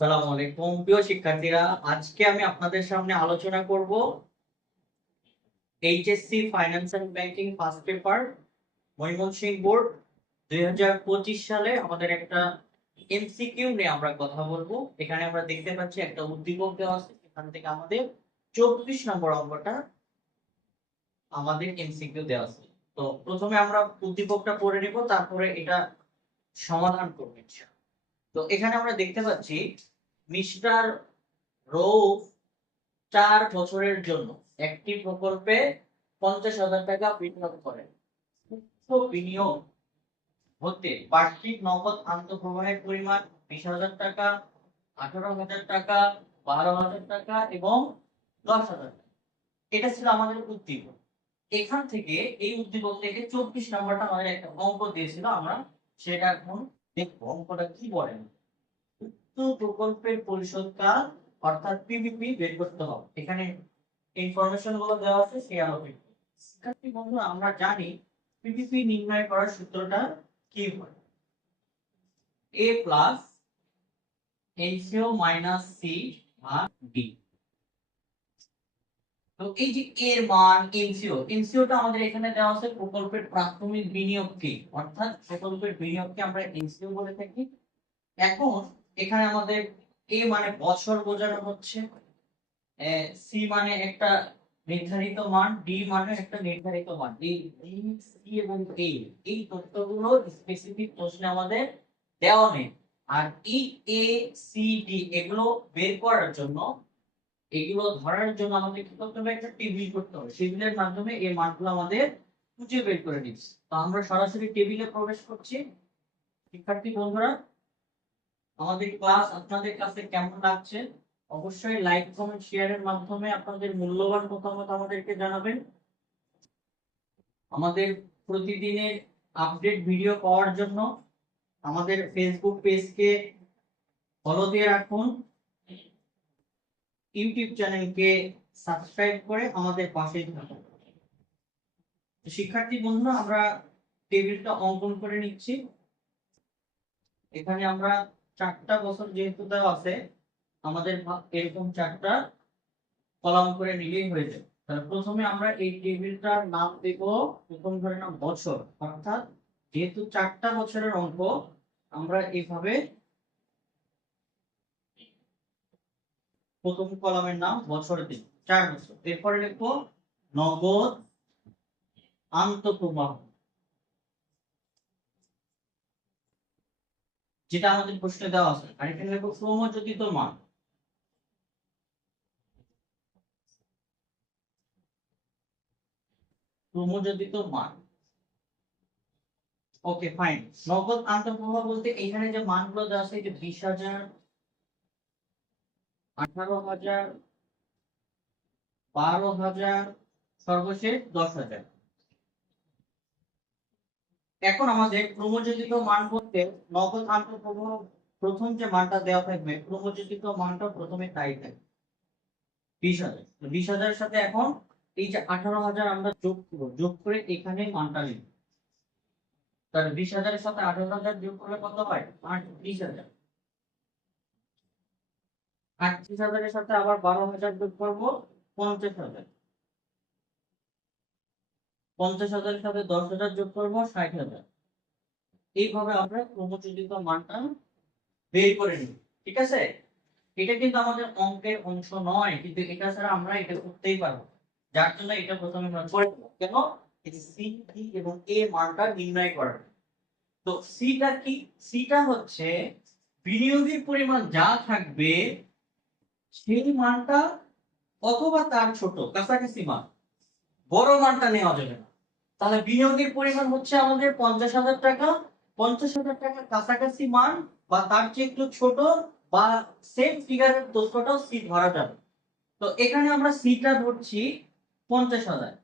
আসসালামু আলাইকুম প্রিয় শিক্ষার্থীরা, আজকে আমি আপনাদের সামনে আলোচনা করব HSC finance and banking first paper Mymensingh board 2025 সালে আমাদের একটা এমসিকিউ নিয়ে আমরা কথা বলবো। এখানে আমরা দেখতে পাচ্ছি একটা উদ্দীপক দেওয়া আছে, এখান থেকে আমাদের 24 নম্বর অঙ্কটা আমাদের এমসিকিউ দেওয়া আছে। তো প্রথমে আমরা উদ্দীপকটা পড়ে নেব, তারপরে এটা সমাধান করব ইনশাআল্লাহ। তো এখানে আমরা দেখতে পাচ্ছি মিস্টার রৌফ 4 বছরের জন্য একটি প্রকল্পে 50,000 টাকা বিনিয়োগ করেন। উক্ত বিনিয়োগ হতে বার্ষিক নগদ আন্তঃপ্রবাহের পরিমাণ 20,000 টাকা, 18,000 টাকা, 12,000 টাকা এবং 10,000 টাকা। এটা ছিল আমাদের উদ্দীপক। এখান থেকে এই উদ্দীপক থেকে 24 নম্বরটা আমাদের একটা অঙ্ক দিয়েছিল, আমরা সেটা এখন দেখবো অঙ্কটা কি বলেন। উক্ত প্রকল্পের পরিশোধকাল অর্থাৎ পিপিপি বের করতে হবে। এখানে ইনফরমেশন গুলো দেওয়া আছে সেই আলোকে। শিক্ষার্থী বন্ধুরা, আমরা জানি পিপিপি নির্ণয় করার সূত্রটা কি হয়, a plus NCO minus C ভাগ ডি। তো এই যে এর মান এনসিওটা আমাদের এখানে দেওয়া আছে প্রকল্পের প্রাথমিক বিনিয়োগকে, অর্থাৎ প্রকল্পের বিনিয়োগকে আমরা এনসিও বলে থাকি। এখন এখানে আমাদের এ মানে বছর বোঝানো হচ্ছে, সি মানে একটা নির্ধারিত মান, ডি মানে একটা নির্ধারিত মান। এই ডি, সি এবং এ এই তথ্যগুলো স্পেসিফিক প্রশ্নে আমাদের দেওয়া নেই। আর এই এ সি ডি এগুলো বের করার জন্য, এগুলো ধরার জন্য আমাদের কি করতে হবে, একটা টেবিল করতে হবে। টেবিলের মাধ্যমে এই মানগুলো আমাদের খুঁজে বের করে নিচ্ছি। তো আমরা সরাসরি টেবিলে প্রবেশ করছি। শিক্ষার্থী বন্ধুরা, আমাদের ক্লাস আপনাদের কাছে কেমন লাগছে অবশ্যই লাইক কমেন্ট শেয়ারের মাধ্যমে আপনাদের মূল্যবান মতামত আমাদেরকে জানাবেন। আমাদের প্রতিদিনের আপডেট ভিডিও পাওয়ার জন্য আমাদের ফেসবুক পেজকে ফলো দিয়ে রাখুন, ইউটিউব চ্যানেলকে সাবস্ক্রাইব করে আমাদের পাশে থাকুন। শিক্ষার্থী বন্ধুরা, আমরা টেবিলটা অঙ্কন করে নিচ্ছি। এখানে আমরা 4টা বছর যেহেতু দেওয়া আছে, আমাদের এরকম 4টা কলাম করে নিলেই হয়ে যাবে। তাহলে প্রথমে আমরা এই টেবিলটার নাম দেব, প্রথম ধরে নাম বছর, অর্থাৎ যেহেতু 4টা বছরের অঙ্ক আমরা এইভাবে প্রথম কলামের নাম বছর দিই, 4 বছর। এরপরে লিখবো নগদ আন্তঃপ্রবাহ, যেটা আমাদের প্রশ্নে দেওয়া আছে। আর এখানে লিখবো ক্রমযোজিত মান, ক্রমযোজিত মান। Okay fine. নগদ আন্তঃপ্রবাহ বলতে এখানে যে মানগুলো দেওয়া আছে, যে 20,000, 18,000, 12,000, সর্বশেষ 10,000। এখন আমাদের ক্রমযোজিত মান বলতে নগদ আন্তঃপ্রবাহ প্রথম যে মানটা দেওয়া থাকবে, ক্রমযোজিত মানটা প্রথমে তাই থাকবে 20,000। 20,000 সাথে এখন এই যে 18,000 আমরা যোগ করব, যোগ করে এখানে মানটা লিখব। তাহলে 20,000 এর সাথে 18,000 যোগ করলে কত হয়, 38,000। 38,000 এর সাথে আবার 12,000 যোগ করব, 50,000। 50,000 এর সাথে 10,000 যোগ করব, 60,000। এইভাবে আমরা ক্রমযোজিত মানটা বের করে নিব। ঠিক আছে, এটা কিন্তু আমাদের অঙ্কের অংশ নয়, কিন্তু এটা ছাড়া আমরা এটা করতেই পারবো। যার জন্য এটা প্রথমে আমরা করে দেব। কেন, এই যে সি, ডি এবং এ মানটা নির্ণয় করার। তো সিটা কি, সিটা হচ্ছে বিনিয়োগের পরিমাণ যা থাকবে সেই মানটা অথবা তার ছোট কাছাকাছি মান, বড় মানটা নেওয়া যাবে না। তাহলে বিনিয়োগের পরিমাণ হচ্ছে আমাদের 50,000 টাকা। 50,000 টাকার কাছাকাছি মান বা তার চেয়ে একটু ছোট বা সেম ফিগারের তথ্যটাও সি ধরা যাবে। তো এখানে আমরা সিটা ধরছি 50,000।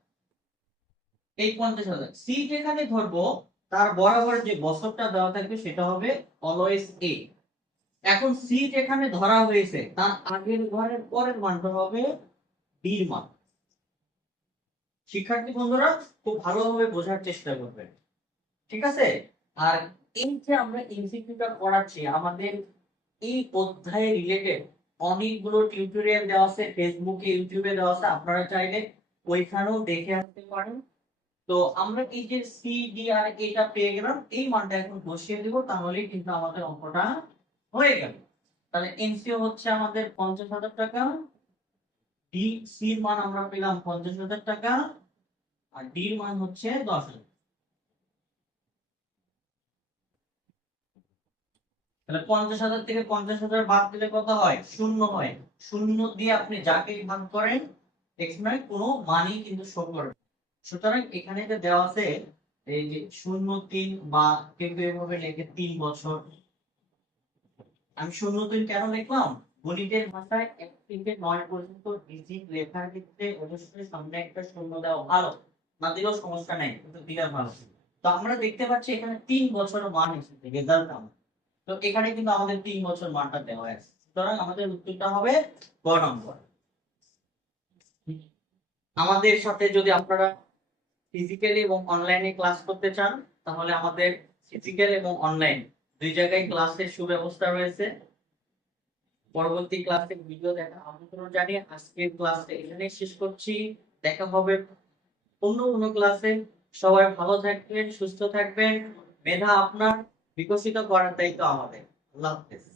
এই 50,000 সি যেখানে ধরবো তার বরাবর যে বছরটা দেওয়া থাকবে সেটা হবে অলওয়েজ এ। এখন সি যেখানে ধরা হয়েছে তার আগের ঘরের পরের মানটা হবে ডি এর মান। শিক্ষার্থী বন্ধুরা, খুব ভালোভাবে বোঝার চেষ্টা করবেন, ঠিক আছে। আর এই যে আমরা এমসিকিউটা করাচ্ছি, আমাদের এই অধ্যায়ে রিলেটেড অনেকগুলো টিউটোরিয়াল দেওয়া আছে, ফেসবুকে ইউটিউবে দেওয়া আছে, আপনারা চাইলে ওইখানেও দেখে আসতে পারেন। তো আমরা এই যে সি ডি আর এটা পেয়ে গেলাম, এই মানটা এখন বসিয়ে দিব, তাহলেই কিন্তু আমাদের অঙ্কটা হয়ে গেল। তাহলে এনসিও হচ্ছে আমাদের 50,000 টাকা, ডি সি এর মান আমরা পেলাম 50,000 টাকা, আর ডি এর মান হচ্ছে 10,000। তাহলে 50,000 থেকে 50,000 বাদ দিলে কত হয়? শূন্য হয়। শূন্য দিয়ে আপনি যাকে ভাগ করেন এখানে কোনো মানই কিন্তু শো করবে না। সুতরাং এখানে যে দেওয়া আছে এই যে 0.3 বা কেউ কেউ এভাবে লেখে 3 বছর, আমি 0.3 কেন লিখলাম? গণিতের ভাষায় 1 থেকে 9 পর্যন্ত ডিজিট লেখার ক্ষেত্রে অবশ্যই সামনে একটা শূন্য দেওয়া ভালো, না দিলেও সমস্যা নেই, কিন্তু দিলে ভালো। তো আমরা দেখতে পাচ্ছি এখানে 3 বছর মান এসেছে রেজাল্ট। তো এখানে কিন্তু আমাদের 3 বছর মানটা দেওয়া আছে, সুতরাং আমাদের উত্তরটা হবে গ নম্বর। আমাদের সাথে যদি আপনারা ফিজিক্যালি এবং অনলাইনে ক্লাস করতে চান, তাহলে আমাদের ফিজিক্যাল এবং অনলাইন দুই জায়গায় ক্লাসের সুব্যবস্থা রয়েছে। পরবর্তী ক্লাসে ভিডিও দেখা আমন্ত্রণ জানিয়ে আজকের ক্লাসটা এখানেই শেষ করছি। দেখা হবে অন্য কোনো ক্লাসে। সবাই ভালো থাকবেন, সুস্থ থাকবেন। মেধা আপনার, বিকশিত করার দায়িত্ব আমাদের। আল্লাহ হাফেজ।